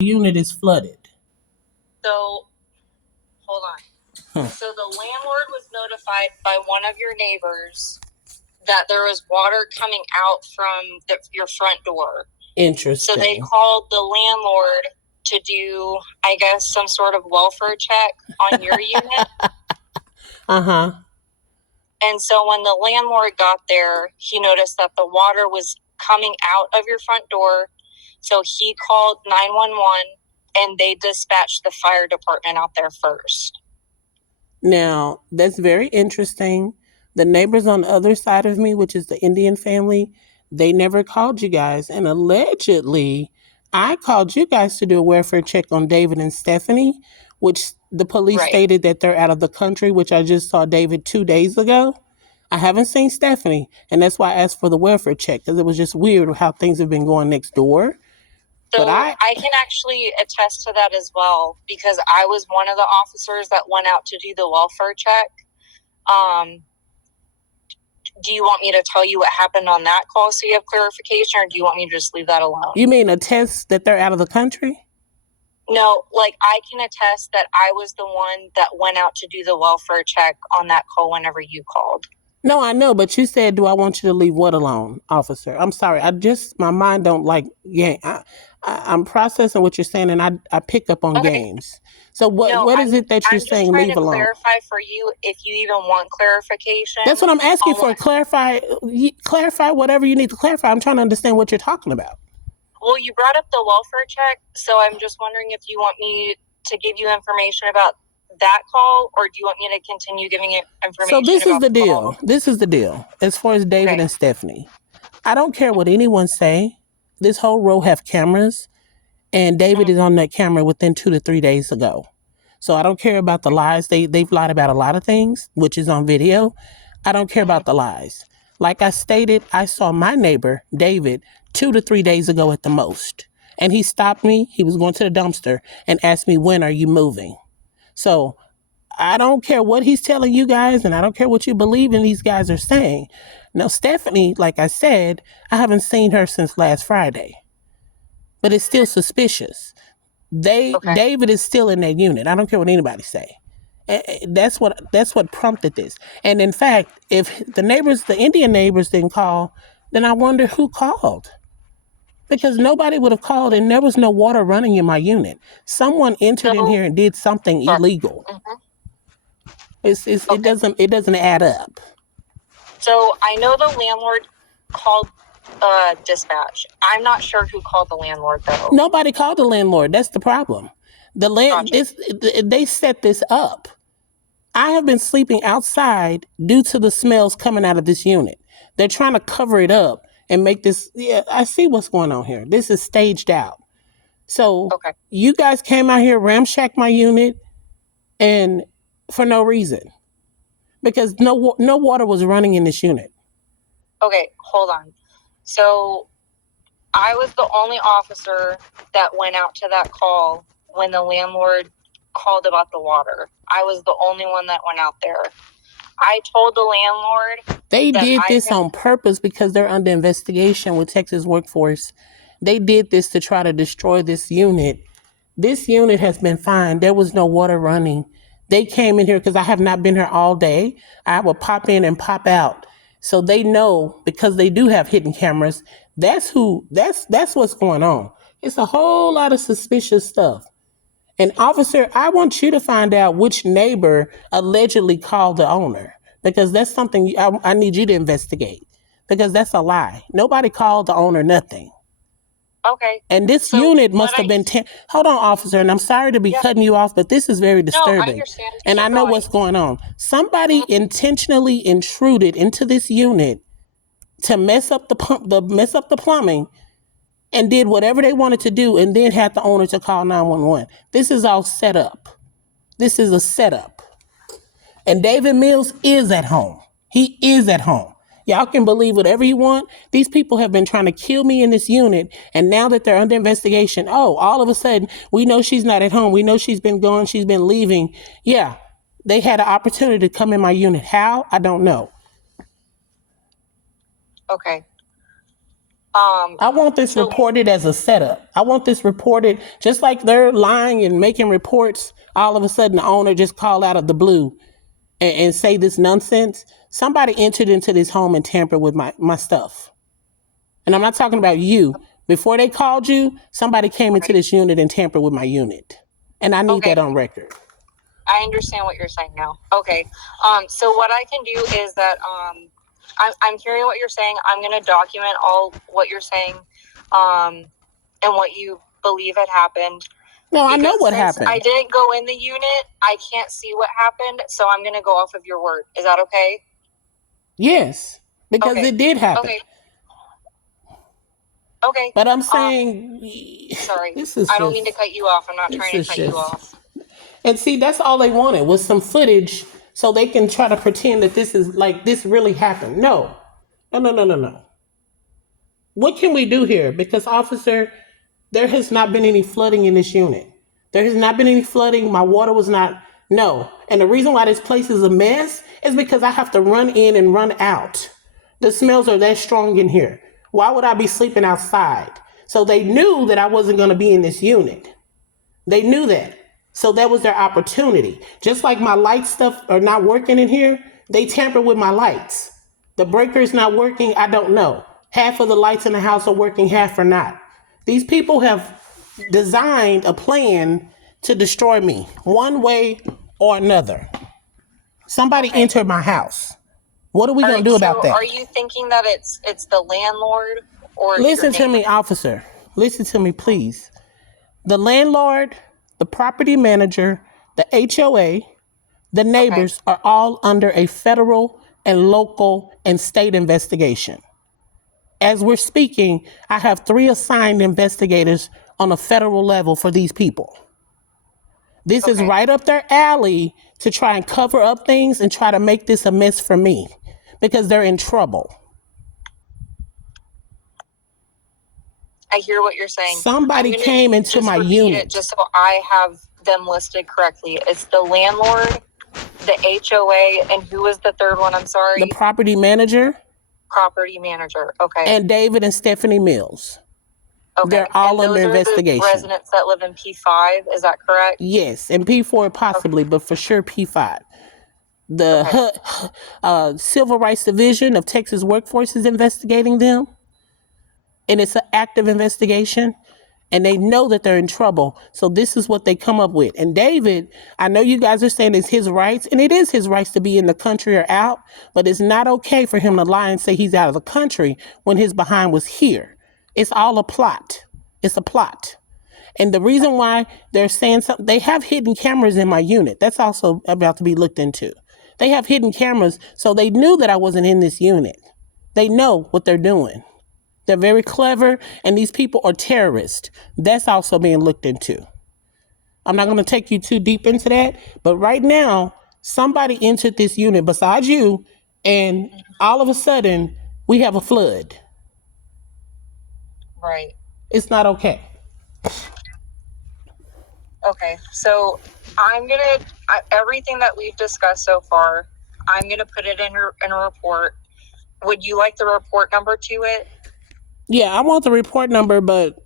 unit is flooded. So, hold on. So the landlord was notified by one of your neighbors that there was water coming out from your front door. Interesting. So they called the landlord to do, I guess, some sort of welfare check on your unit. Uh-huh. And so when the landlord got there, he noticed that the water was coming out of your front door. So he called 911 and they dispatched the fire department out there first. Now, that's very interesting. The neighbors on the other side of me, which is the Indian family, they never called you guys. And allegedly, I called you guys to do a welfare check on David and Stephanie, which the police Right. stated that they're out of the country, which I just saw David 2 days ago. I haven't seen Stephanie, and that's why I asked for the welfare check, because it was just weird how things have been going next door. So But I can actually attest to that as well, because I was one of the officers that went out to do the welfare check. Do you want me to tell you what happened on that call so you have clarification, or do you want me to just leave that alone? You mean attest that they're out of the country? No, like I can attest that I was the one that went out to do the welfare check on that call whenever you called. No, I know, but you said, do I want you to leave what alone, officer? I'm sorry. My mind don't like, I'm processing what you're saying, and I pick up on games. So what is it that you're saying leave alone? I'm just trying to clarify for you if you even want clarification. That's what I'm asking for. Clarify whatever you need to clarify. I'm trying to understand what you're talking about. Well, you brought up the welfare check, so I'm just wondering if you want me to give you information about that call, or do you want me to continue giving it information? So this is the deal. This is the deal. As far as David and Stephanie, I don't care what anyone say. This whole row have cameras, and David is on that camera within 2 to 3 days ago. So I don't care about the lies. They've lied about a lot of things, which is on video. I don't care about the lies. Like I stated, I saw my neighbor, David, 2 to 3 days ago at the most. And he stopped me. He was going to the dumpster and asked me, when are you moving? So I don't care what he's telling you guys, and I don't care what you believe in these guys are saying. Now, Stephanie, like I said, I haven't seen her since last Friday. But it's still suspicious. David is still in that unit. I don't care what anybody say. That's what prompted this. And in fact, if the Indian neighbors didn't call, then I wonder who called. Because nobody would have called, and there was no water running in my unit. Someone entered in here and did something illegal. It doesn't add up. So I know the landlord called dispatch. I'm not sure who called the landlord though. Nobody called the landlord. That's the problem. They set this up. I have been sleeping outside due to the smells coming out of this unit. They're trying to cover it up and make this. Yeah, I see what's going on here. This is staged out. So you guys came out here, ramshacked my unit, and for no reason, because no water was running in this unit. Okay, hold on. So I was the only officer that went out to that call when the landlord called about the water. I was the only one that went out there. I told the landlord they did this on purpose because they're under investigation with Texas Workforce. They did this to try to destroy this unit. This unit has been fine. There was no water running. They came in here because I have not been here all day. I will pop in and pop out. So they know, because they do have hidden cameras. That's what's going on. It's a whole lot of suspicious stuff. And officer, I want you to find out which neighbor allegedly called the owner, because that's something I need you to investigate, because that's a lie. Nobody called the owner nothing. Okay. And this unit must have been... Hold on, officer, and I'm sorry to be cutting you off, but this is very disturbing. No, I understand. And I know what's going on. Somebody intentionally intruded into this unit to mess up the plumbing, and did whatever they wanted to do, and then had the owner to call 911. This is all set up. This is a setup. And David Mills is at home. He is at home. Y'all can believe whatever you want. These people have been trying to kill me in this unit, and now that they're under investigation, all of a sudden, we know she's not at home. We know she's been gone. She's been leaving. Yeah, they had an opportunity to come in my unit. How? I don't know. Okay. I want this reported as a setup. I want this reported just like they're lying and making reports. All of a sudden, the owner just called out of the blue and say this nonsense. Somebody entered into this home and tampered with my stuff. And I'm not talking about you. Before they called you, somebody came into this unit and tampered with my unit. And I need that on record. I understand what you're saying now. Okay. So what I can do is that I'm hearing what you're saying. I'm going to document all what you're saying and what you believe had happened. No, I know what happened. I didn't go in the unit. I can't see what happened. So I'm going to go off of your word. Is that okay? Yes, because it did happen. Okay. But I'm saying... sorry. I don't mean to cut you off. I'm not trying to cut you off. And see, that's all they wanted was some footage so they can try to pretend that this is like this really happened. No. What can we do here? Because, officer, there has not been any flooding in this unit. There has not been any flooding. My water was not. No. And the reason why this place is a mess is because I have to run in and run out. The smells are that strong in here. Why would I be sleeping outside? So they knew that I wasn't going to be in this unit. They knew that. So that was their opportunity. Just like my light stuff are not working in here, they tampered with my lights. The breaker is not working. I don't know. Half of the lights in the house are working, half are not. These people have designed a plan to destroy me one way or another. Somebody entered my house. What are we going to do about that? Are you thinking that it's the landlord or Listen to me, officer. Listen to me, please. The landlord, the property manager, the HOA, the neighbors are all under a federal and local and state investigation. As we're speaking, I have 3 assigned investigators on a federal level for these people. This is right up their alley to try and cover up things and try to make this a mess for me because they're in trouble. I hear what you're saying. Somebody came into my unit. Just so I have them listed correctly. It's the landlord, the HOA, and who was the third one? I'm sorry. The property manager. Property manager. Okay. And David and Stephanie Mills. Okay. They're all under investigation. The residents that live in P5, is that correct? Yes, and P4 possibly, but for sure P5. The Civil Rights Division of Texas Workforce is investigating them. And it's an active investigation. And they know that they're in trouble. So this is what they come up with. And David, I know you guys are saying it's his rights. And it is his rights to be in the country or out. But it's not okay for him to lie and say he's out of the country when his behind was here. It's all a plot. It's a plot. And the reason why they're saying something, they have hidden cameras in my unit. That's also about to be looked into. They have hidden cameras. So they knew that I wasn't in this unit. They know what they're doing. They're very clever, and these people are terrorists. That's also being looked into. I'm not going to take you too deep into that, but right now, somebody entered this unit besides you, and all of a sudden, we have a flood. Right. It's not okay. Okay, so I'm going to, everything that we've discussed so far, I'm going to put it in a report. Would you like the report number to it? Yeah, I want the report number, but